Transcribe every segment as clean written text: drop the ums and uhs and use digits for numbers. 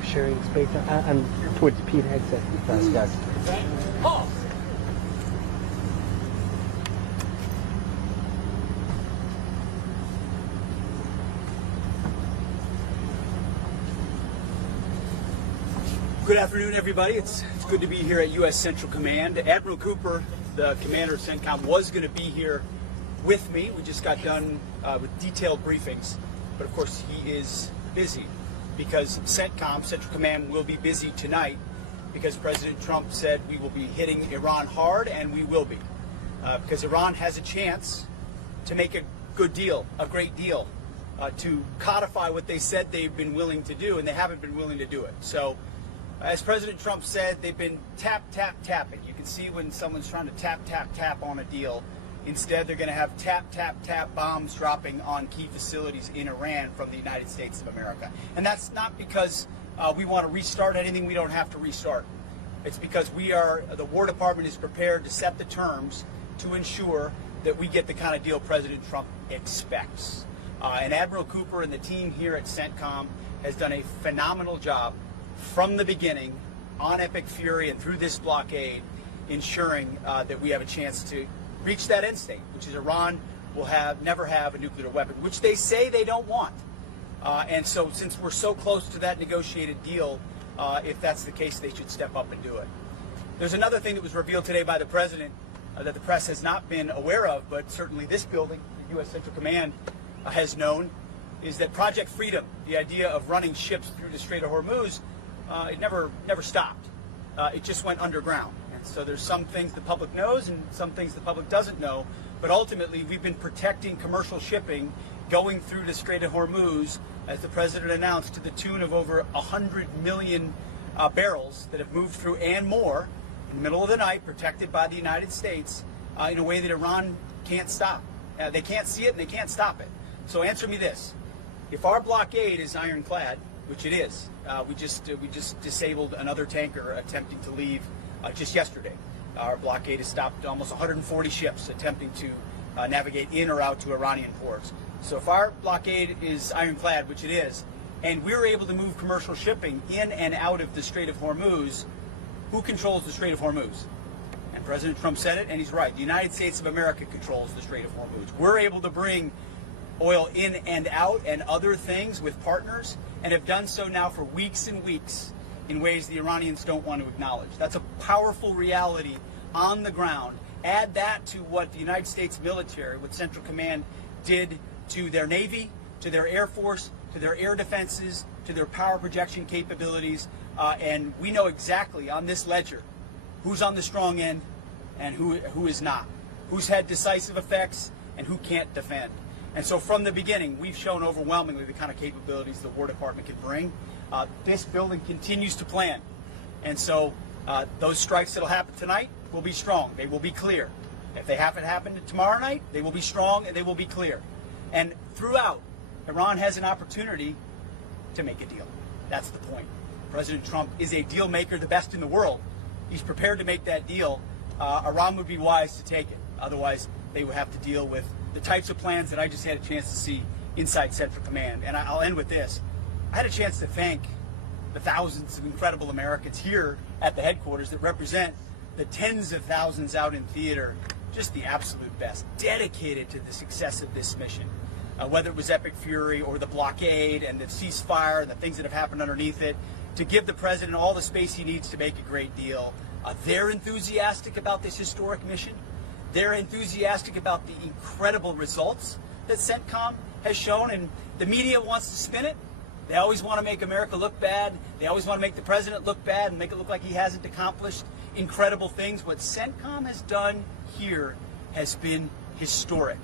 for sharing space. I'm towards Pete Hegseth. Thanks, guys. Pause. Good afternoon, everybody. It's good to be here at U.S. Central Command. Admiral Cooper, the commander of CENTCOM, was going to be here with me. We just got done with detailed briefings, but of course he is busy because CENTCOM, Central Command, will be busy tonight because President Trump said we will be hitting Iran hard, and we will be, because Iran has a chance to make a good deal, a great deal, to codify what they said they've been willing to do, and they haven't been willing to do it. So, as President Trump said, they've been tapping. You can see when someone's trying to tap on a deal. Instead, they're going to have tap bombs dropping on key facilities in Iran from the United States of America. And that's not because we want to restart anything we don't have to restart. It's because the War Department is prepared to set the terms to ensure that we get the kind of deal President Trump expects. And Admiral Cooper and the team here at CENTCOM has done a phenomenal job from the beginning on Epic Fury and through this blockade, ensuring that we have a chance to reach that end state, which is Iran will never have a nuclear weapon, which they say they don't want. And so since we're so close to that negotiated deal, if that's the case, they should step up and do it. There's another thing that was revealed today by the President that the press has not been aware of, but certainly this building, the U.S. Central Command, has known, is that Project Freedom, the idea of running ships through the Strait of Hormuz, it never stopped. It just went underground. And so there's some things the public knows and some things the public doesn't know. But ultimately, we've been protecting commercial shipping going through the Strait of Hormuz, as the President announced, to the tune of over 100 million barrels that have moved through and more in the middle of the night, protected by the United States in a way that Iran can't stop. They can't see it and they can't stop it. So answer me this. If our blockade is ironclad, which it is, we just disabled another tanker attempting to leave just yesterday. Our blockade has stopped almost 140 ships attempting to navigate in or out to Iranian ports. So if our blockade is ironclad, which it is, and we're able to move commercial shipping in and out of the Strait of Hormuz, who controls the Strait of Hormuz? And President Trump said it, and he's right. The United States of America controls the Strait of Hormuz. We're able to bring oil in and out and other things with partners, and have done so now for weeks and weeks in ways the Iranians don't want to acknowledge. That's a powerful reality on the ground. Add that to what the United States military, what Central Command did to their Navy, to their Air Force, to their air defenses, to their power projection capabilities, and we know exactly on this ledger who's on the strong end and who is not, who's had decisive effects and who can't defend. And so from the beginning, we've shown overwhelmingly the kind of capabilities the War Department can bring. This building continues to plan. And so those strikes that will happen tonight will be strong. They will be clear. If they haven't happened tomorrow night, they will be strong and they will be clear. And throughout, Iran has an opportunity to make a deal. That's the point. President Trump is a deal maker, the best in the world. He's prepared to make that deal. Iran would be wise to take it. Otherwise, they would have to deal with the types of plans that I just had a chance to see inside Central Command. And I'll end with this. I had a chance to thank the thousands of incredible Americans here at the headquarters that represent the tens of thousands out in theater, just the absolute best, dedicated to the success of this mission. Whether it was Epic Fury or the blockade and the ceasefire and the things that have happened underneath it, to give the President all the space he needs to make a great deal. They're enthusiastic about this historic mission. They're enthusiastic about the incredible results that CENTCOM has shown, and the media wants to spin it. They always want to make America look bad. They always want to make the President look bad and make it look like he hasn't accomplished incredible things. What CENTCOM has done here has been historic.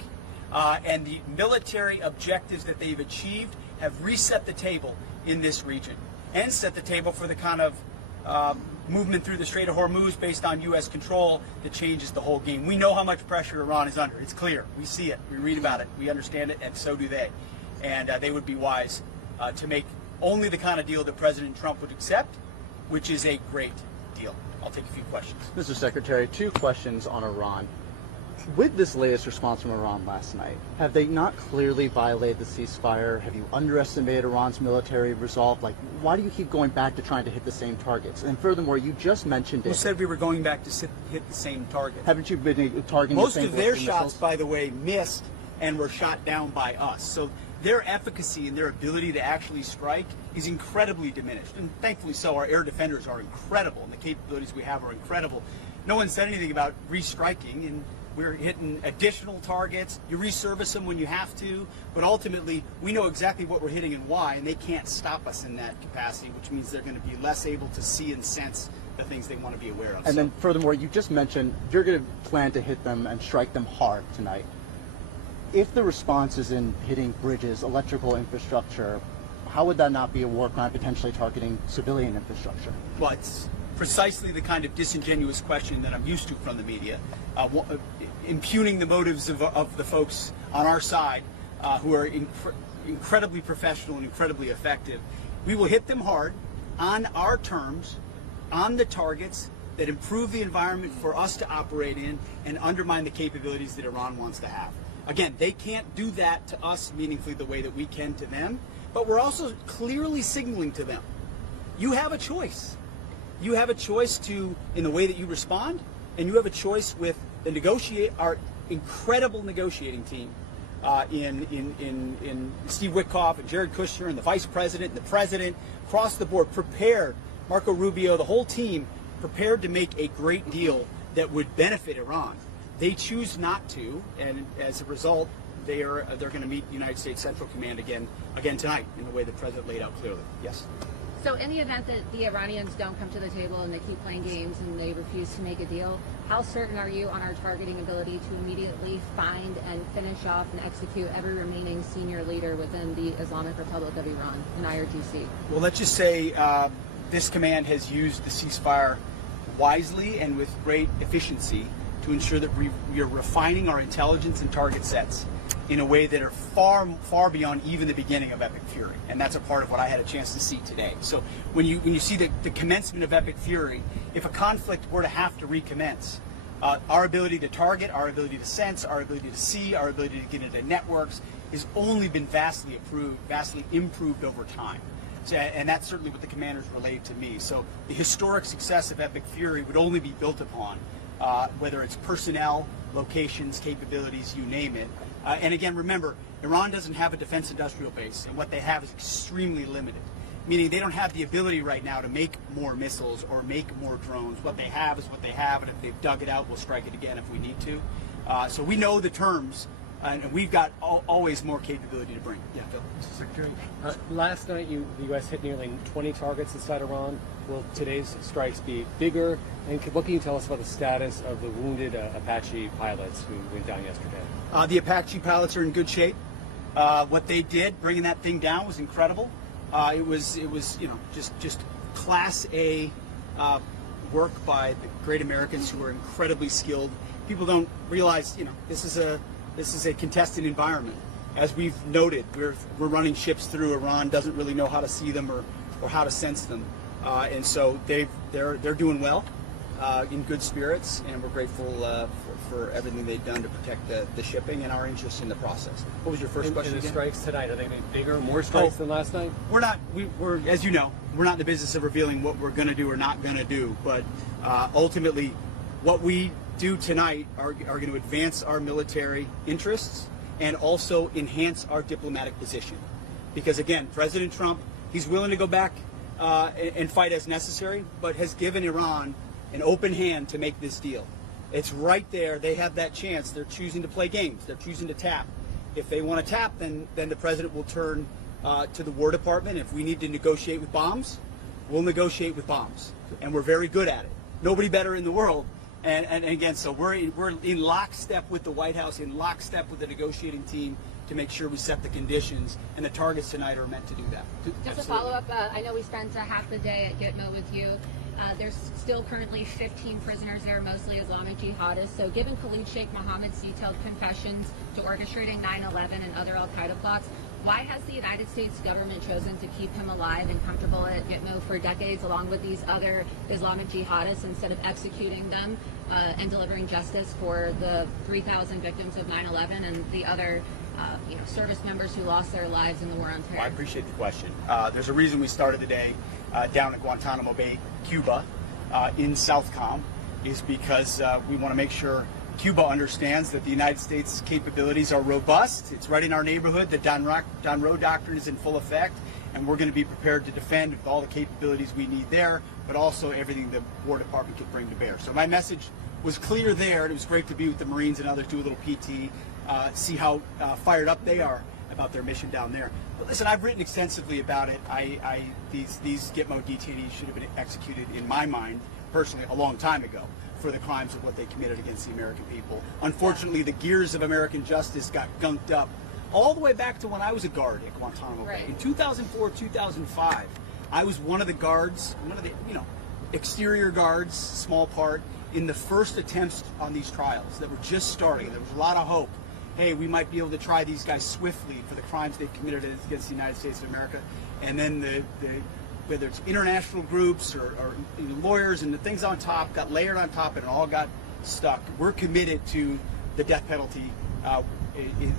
And the military objectives that they've achieved have reset the table in this region and set the table for the kind of movement through the Strait of Hormuz based on U.S. control that changes the whole game. We know how much pressure Iran is under. It's clear. We see it. We read about it. We understand it, and so do they. And they would be wise to make only the kind of deal that President Trump would accept, which is a great deal. I'll take a few questions. Mr. Secretary, 2 questions on Iran. With this latest response from Iran last night, have they not clearly violated the ceasefire? Have you underestimated Iran's military resolve? Like, why do you keep going back to trying to hit the same targets? And furthermore, you just mentioned it. Who said we were going back to hit the same target? Haven't you been targeting most the same of their missiles? shots, by the way, missed and were shot down by us. So their efficacy and their ability to actually strike is incredibly diminished. And thankfully so. Our air defenders are incredible, and the capabilities we have are incredible. No one said anything about restriking, and we're hitting additional targets. You resurface them when you have to, but ultimately we know exactly what we're hitting and why, and they can't stop us in that capacity, which means they're going to be less able to see and sense the things they want to be aware of. And then furthermore, you just mentioned you're going to plan to hit them and strike them hard tonight. If the response is in hitting bridges, electrical infrastructure, how would that not be a war crime potentially targeting civilian infrastructure? Well, it's precisely the kind of disingenuous question that I'm used to from the media, impugning the motives of the folks on our side who are incredibly professional and incredibly effective. We will hit them hard on our terms, on the targets that improve the environment for us to operate in and undermine the capabilities that Iran wants to have. Again, they can't do that to us meaningfully the way that we can to them, but we're also clearly signaling to them, you have a choice. You have a choice in the way that you respond, and you have a choice with our incredible negotiating team in Steve Witkoff and Jared Kushner and the Vice President and the President, across the board, prepared, Marco Rubio, the whole team, prepared to make a great deal that would benefit Iran. They choose not to, and as a result, they're going to meet United States Central Command again tonight in the way the President laid out clearly. Yes. So in the event that the Iranians don't come to the table and they keep playing games and they refuse to make a deal, how certain are you on our targeting ability to immediately find and finish off and execute every remaining senior leader within the Islamic Republic of Iran in IRGC? Well, let's just say this command has used the ceasefire wisely and with great efficiency to ensure that we are refining our intelligence and target sets in a way that are far, far beyond even the beginning of Epic Fury. And that's a part of what I had a chance to see today. So when you see the commencement of Epic Fury, if a conflict were to have to recommence, our ability to target, our ability to sense, our ability to see, our ability to get into networks has only been vastly improved over time. So, and that's certainly what the commanders relayed to me. So the historic success of Epic Fury would only be built upon whether it's personnel, locations, capabilities, you name it. And again, remember, Iran doesn't have a defense industrial base, and what they have is extremely limited, meaning they don't have the ability right now to make more missiles or make more drones. What they have is what they have, and if they've dug it out, we'll strike it again if we need to. So we know the terms, and we've got always more capability to bring. Yeah, Phil. Secretary, last night the U.S. hit nearly 20 targets inside Iran. Will today's strikes be bigger? And what can you tell us about the status of the wounded Apache pilots who went down yesterday? The Apache pilots are in good shape. What they did, bringing that thing down, was incredible. It was just Class A work by the great Americans who are incredibly skilled. People don't realize, this is a contested environment. As we've noted, we're running ships through. Iran doesn't really know how to see them or how to sense them, and so they're doing well, in good spirits, and we're grateful for everything they've done to protect the shipping and our interest in the process. What was your first question and the again? Strikes tonight, are they going to be bigger, more strikes than last night? We're not. We're, as you know, we're not in the business of revealing what we're going to do or not going to do. But ultimately, what we do tonight are going to advance our military interests and also enhance our diplomatic position. Because again, President Trump, he's willing to go back and fight as necessary, but has given Iran an open hand to make this deal. It's right there. They have that chance. They're choosing to play games. They're choosing to tap. If they want to tap, then the president will turn to the War Department. If we need to negotiate with bombs, we'll negotiate with bombs. And we're very good at it. Nobody better in the world. And again, so we're in lockstep with the White House, in lockstep with the negotiating team to make sure we set the conditions, and the targets tonight are meant to do that. Just a follow-up, I know we spent half the day at Gitmo with you. There's still currently 15 prisoners there, mostly Islamic jihadists. So given Khalid Sheikh Mohammed's detailed confessions to orchestrating 9/11 and other al-Qaeda plots, Why has the United States government chosen to keep him alive and comfortable at Gitmo for decades, along with these other Islamic jihadists, instead of executing them and delivering justice for the 3,000 victims of 9/11 and the other service members who lost their lives in the war on terror? Well, I appreciate the question. There's a reason we started the day down at Guantanamo Bay, Cuba, in Southcom, is because we want to make sure Cuba understands that the United States capabilities are robust. It's right in our neighborhood. The Don Roe Doctrine is in full effect, and we're going to be prepared to defend with all the capabilities we need there, but also everything the War Department can bring to bear. So my message was clear there, and it was great to be with the Marines and others, do a little PT, see how fired up they are about their mission down there. But listen, I've written extensively about it. These Gitmo detainees should have been executed, in my mind, personally, a long time ago, for the crimes of what they committed against the American people. Unfortunately, the gears of American justice got gunked up all the way back to when I was a guard at Guantanamo Bay. In 2004, 2005, I was one of the guards, one of the exterior guards, small part, in the first attempts on these trials that were just starting. There was a lot of hope. Hey, we might be able to try these guys swiftly for the crimes they've committed against the United States of America. And then whether it's international groups or lawyers and the things on top got layered on top and it all got stuck. We're committed to the death penalty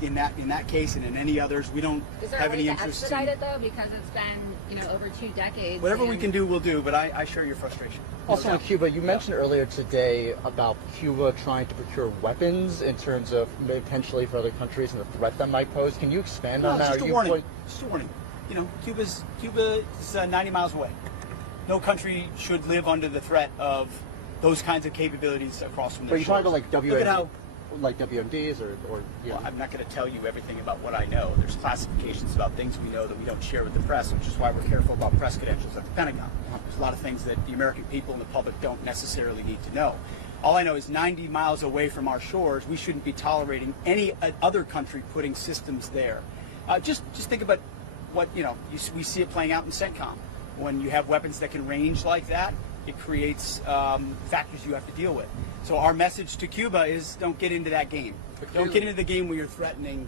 in that case and in any others. We don't have any interest. Is there a way to expedite it though? Because it's been over 2 decades. Whatever we can do, we'll do. But I share your frustration. Also on Cuba, you mentioned earlier today about Cuba trying to procure weapons in terms of potentially for other countries and the threat that might pose. Can you expand on that? Just a warning. Just a warning. Cuba's 90 miles away. No country should live under the threat of those kinds of capabilities across from their shores. Are you talking about like WMDs or Well, I'm not going to tell you everything about what I know. There's classifications about things we know that we don't share with the press, which is why we're careful about press credentials at the Pentagon. There's a lot of things that the American people and the public don't necessarily need to know. All I know is 90 miles away from our shores, we shouldn't be tolerating any other country putting systems there. Just think about what, we see it playing out in CENTCOM. When you have weapons that can range like that, it creates factors you have to deal with. So our message to Cuba is don't get into that game. Don't get into the game where you're threatening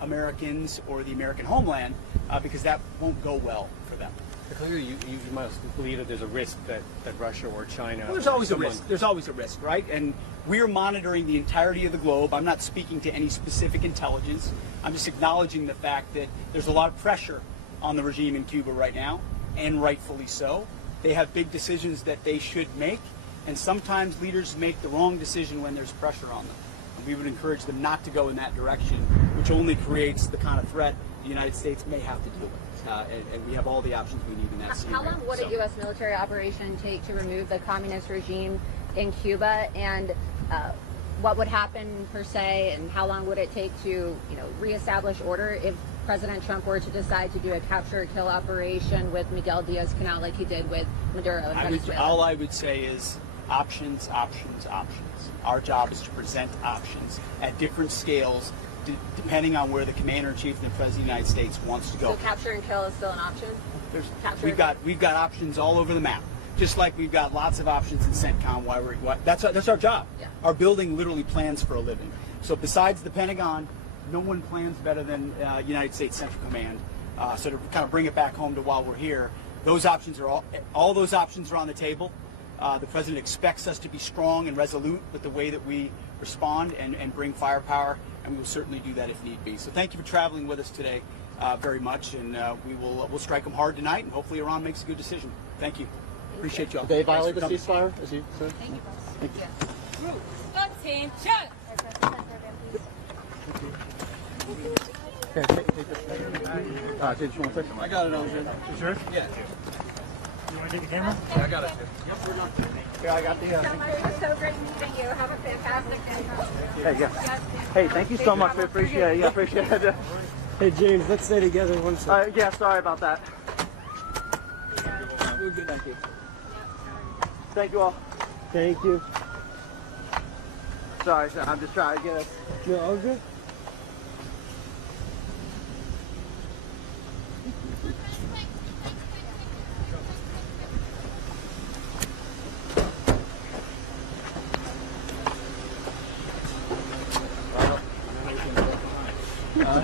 Americans or the American homeland because that won't go well for them. Clearly, you must believe that there's a risk that Russia or China... Well, there's always a risk. There's always a risk, right? And we're monitoring the entirety of the globe. I'm not speaking to any specific intelligence. I'm just acknowledging the fact that there's a lot of pressure on the regime in Cuba right now, and rightfully so. They have big decisions that they should make, and sometimes leaders make the wrong decision when there's pressure on them. And we would encourage them not to go in that direction, which only creates the kind of threat the United States may have to deal with. And we have all the options we need in that scenario. How long would a U.S. military operation take to remove the communist regime in Cuba, and what would happen per se, and how long would it take to reestablish order if President Trump were to decide to do a capture-kill operation with Miguel Diaz-Canel like he did with Maduro in Venezuela? All I would say is options, options, options. Our job is to present options at different scales depending on where the Commander-in-Chief and the President of the United States wants to go. So capture and kill is still an option? We've got options all over the map. Just like we've got lots of options in CENTCOM. That's our job. Yeah. Our building literally plans for a living. So besides the Pentagon, no one plans better than United States Central Command. So to kind of bring it back home to while we're here, those options are all those options are on the table. The President expects us to be strong and resolute with the way that we respond and bring firepower, and we will certainly do that if need be. So thank you for traveling with us today very much, and we'll strike them hard tonight, and hopefully Iran makes a good decision. Thank you. Appreciate you all. Did they violate the ceasefire? Thank you, boss. Thank you. I got it on here. You sure? Yeah. You want to take the camera? Yeah, I got it. Yeah, I got the. It was so great meeting you. Have a fantastic day. Hey, yeah. Hey, thank you so much. We appreciate it. Yeah, appreciate it. Hey, James, let's stay together one second. Yeah, sorry about that. We're good, thank you. Thank you all. Thank you. Sorry, I'm just trying to get us. No, all good?